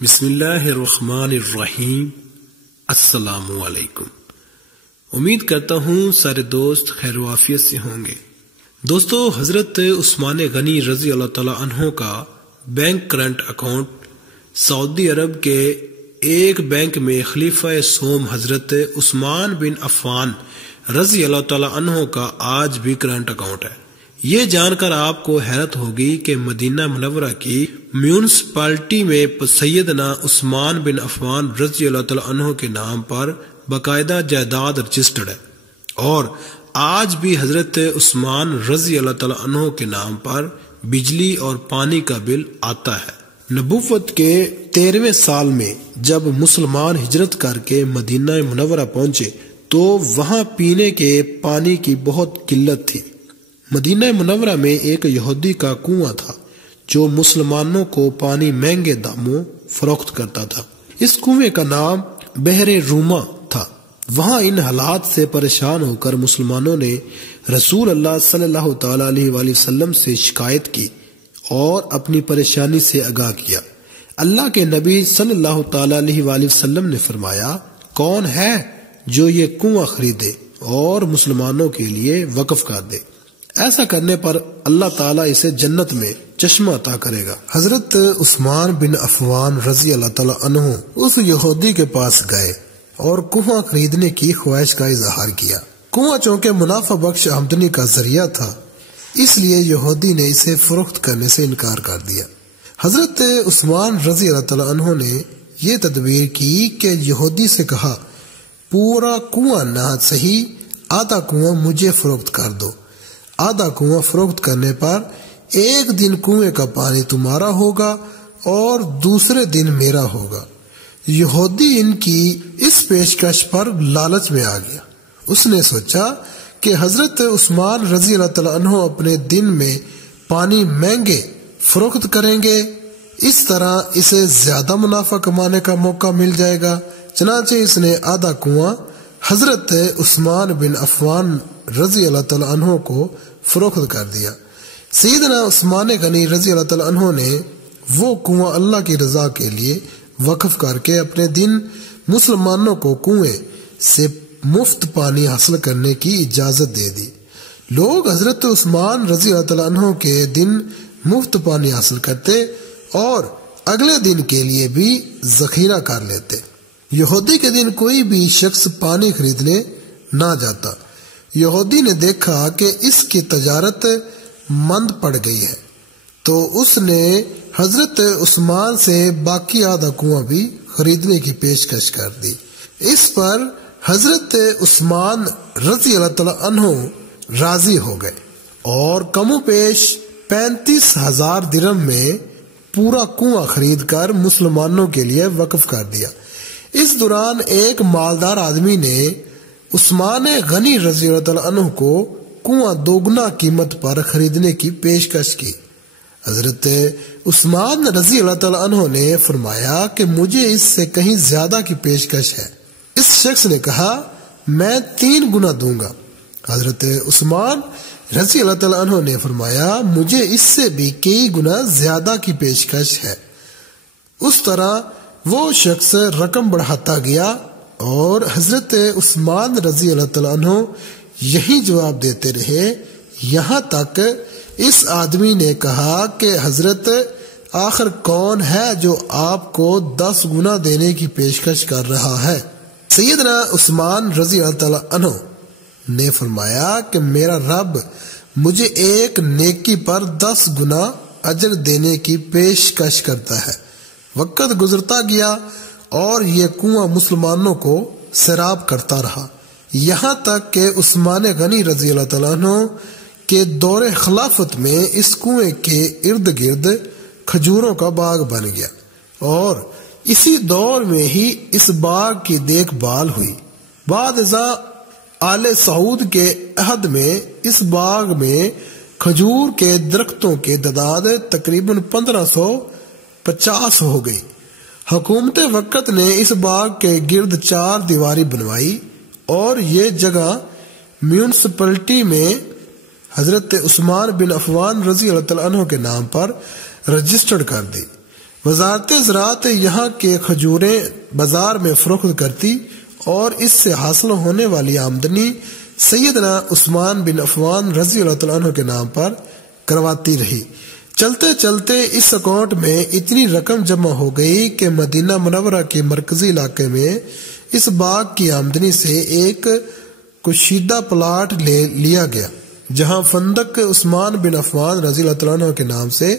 بسم اللہ الرحمن الرحیم۔ السلام علیکم۔ امید کرتا ہوں سارے دوست خیر و عافیت سے ہوں گے۔ دوستو، حضرت عثمان غنی رضی اللہ تعالی عنہ کا بینک کرنٹ اکاؤنٹ سعودی عرب کے ایک بینک میں خلیفہ سوم حضرت عثمان بن عفان رضی اللہ تعالی عنہ کا آج بھی کرنٹ اکاؤنٹ ہے۔ یہ جان کر آپ کو حیرت ہوگی کہ مدینہ منورہ کی میونسپلٹی میں سیدنا عثمان بن عفان رضی اللہ تعالی عنہ کے نام پر باقاعدہ جائیداد رجسٹرڈ ہے، اور آج بھی حضرت عثمان رضی اللہ تعالی عنہ کے نام پر بجلی اور پانی کا بل آتا ہے۔ نبوت کے 13ویں سال میں جب مسلمان ہجرت کر کے مدینہ منورہ پہنچے تو وہاں پینے کے پانی کی بہت قلت تھی۔ مدینہ منورہ میں ایک یہودی کا کنواں تھا جو مسلمانوں کو پانی مہنگے داموں فروخت کرتا تھا۔ اس کنویں کا نام بحر روما تھا۔ وہاں ان حالات سے پریشان ہو کر مسلمانوں نے رسول اللہ صلی اللہ تعالی علیہ وآلہ وسلم سے شکایت کی اور اپنی پریشانی سے آگاہ کیا۔ اللہ کے نبی صلی اللہ تعالی علیہ وآلہ وسلم نے فرمایا، کون ہے جو یہ کنواں خریدے اور مسلمانوں کے لیے وقف کر دے؟ ایسا کرنے پر اللہ تعالیٰ اسے جنت میں چشمہ عطا کرے گا۔ حضرت عثمان بن عفان رضی اللہ تعالیٰ عنہ اس یہودی کے پاس گئے اور کنواں خریدنے کی خواہش کا اظہار کیا۔ کنواں چونکہ منافع بخش آمدنی کا ذریعہ تھا، اس لیے یہودی نے اسے فروخت کرنے سے انکار کر دیا۔ حضرت عثمان رضی اللہ تعالیٰ عنہ نے یہ تدبیر کی کہ یہودی سے کہا، پورا کنواں نہ صحیح، آدھا کنواں مجھے فروخت کر دو۔ آدھا کنواں فروخت کرنے پر ایک دن کنویں کا پانی تمہارا ہوگا اور دوسرے دن میرا ہوگا۔ یہودی ان کی اس پیشکش پر لالچ میں آ گیا۔ اس نے سوچا کہ حضرت عثمان رضی اللہ تعالیٰ عنہ اپنے دن میں پانی مہنگے فروخت کریں گے، اس طرح اسے زیادہ منافع کمانے کا موقع مل جائے گا۔ چنانچہ اس نے آدھا کنواں حضرت عثمان بن عفان رضی اللہ تعالیٰ عنہ کو فروخت کر دیا۔ سیدنا عثمان غنی رضی اللہ تعالیٰ عنہ نے وہ کنواں اللہ کی رضا کے لیے وقف کر کے اپنے دن مسلمانوں کو کنویں سے مفت پانی حاصل کرنے کی اجازت دے دی۔ لوگ حضرت عثمان رضی اللہ تعالیٰ عنہ کے دن مفت پانی حاصل کرتے اور اگلے دن کے لیے بھی ذخیرہ کر لیتے۔ یہودی کے دن کوئی بھی شخص پانی خریدنے نہ جاتا۔ یہودی نے دیکھا کہ اس کی تجارت مند پڑ گئی ہے تو اس نے حضرت عثمان سے باقی آدھا کنواں بھی خریدنے کی پیشکش کر دی۔ اس پر حضرت عثمان رضی اللہ تعالی عنہ راضی ہو گئے اور کم و بیش 35,000 درہم میں پورا کنواں خرید کر مسلمانوں کے لیے وقف کر دیا۔ اس دوران ایک مالدار آدمی نے عثمان غنی رضی اللہ تعالیٰ عنہ کو کنواں دوگنا قیمت پر خریدنے کی پیشکش کی۔ حضرت عثمان رضی اللہ تعالیٰ عنہ نے فرمایا کہ مجھے اس سے کہیں زیادہ کی پیشکش ہے۔ اس شخص نے کہا، میں 3 گنا دوں گا۔ حضرت عثمان رضی اللہ تعالیٰ عنہ نے فرمایا، مجھے اس سے بھی کئی گنا زیادہ کی پیشکش ہے۔ اس طرح وہ شخص رقم بڑھاتا گیا اور حضرت عثمان رضی اللہ تعالیٰ عنہ یہی جواب دیتے رہے، یہاں تک اس آدمی نے کہا کہ حضرت آخر کون ہے جو آپ کو 10 گنا دینے کی پیشکش کر رہا ہے؟ سیدنا عثمان رضی اللہ تعالیٰ عنہ نے فرمایا کہ میرا رب مجھے ایک نیکی پر 10 گنا اجر دینے کی پیشکش کرتا ہے۔ وقت گزرتا گیا اور یہ کنواں مسلمانوں کو سیراب کرتا رہا، یہاں تک کہ عثمان غنی رضی اللہ تعالیٰ عنہ کے دور خلافت میں اس کنویں کے ارد گرد کھجوروں کا باغ بن گیا، اور اسی دور میں ہی اس باغ کی دیکھ بھال ہوئی۔ بعد ازاں آل سعود کے عہد میں اس باغ میں کھجور کے درختوں کی تعداد تقریباً 1550 ہو گئی۔ حکومت وقت نے اس باغ کے گرد 4 دیواری بنوائی اور یہ جگہ میونسپلٹی میں حضرت عثمان بن عفان رضی اللہ تعالیٰ عنہ کے نام پر رجسٹرڈ کر دی۔ وزارت زراعت یہاں کے کھجوریں بازار میں فروخت کرتی اور اس سے حاصل ہونے والی آمدنی سیدنا عثمان بن عفان رضی اللہ تعالیٰ عنہ کے نام پر کرواتی رہی۔ چلتے چلتے اس اکاؤنٹ میں اتنی رقم جمع ہو گئی کہ مدینہ منورہ کے مرکزی علاقے میں اس باغ کی آمدنی سے ایک کشیدہ پلاٹ لے لیا گیا، جہاں فندق عثمان بن عفان رضی اللہ تعالیٰ عنہ کے نام سے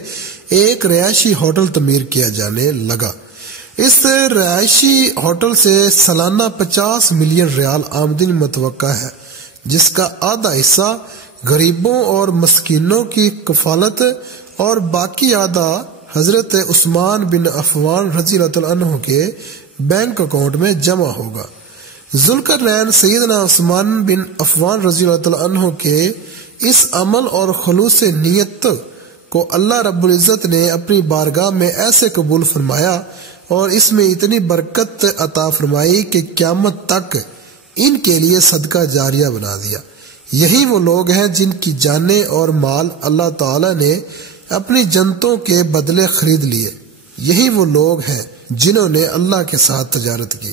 ایک رہائشی ہوٹل تعمیر کیا جانے لگا۔ اس رہائشی ہوٹل سے سالانہ 50 ملین ریال آمدنی متوقع ہے، جس کا آدھا حصہ غریبوں اور مسکینوں کی کفالت اور باقی آدھا حضرت عثمان بن عفان رضی اللہ تعالیٰ عنہ کے بینک اکاؤنٹ میں جمع ہوگا۔ ذوالقرنین سیدنا عثمان بن عفان رضی اللہ تعالیٰ عنہ کے اس عمل اور خلوص نیت کو اللہ رب العزت نے اپنی بارگاہ میں ایسے قبول فرمایا اور اس میں اتنی برکت عطا فرمائی کہ قیامت تک ان کے لیے صدقہ جاریہ بنا دیا۔ یہی وہ لوگ ہیں جن کی جانیں اور مال اللہ تعالی نے اپنی جنتوں کے بدلے خرید لیے۔ یہی وہ لوگ ہیں جنہوں نے اللہ کے ساتھ تجارت کی۔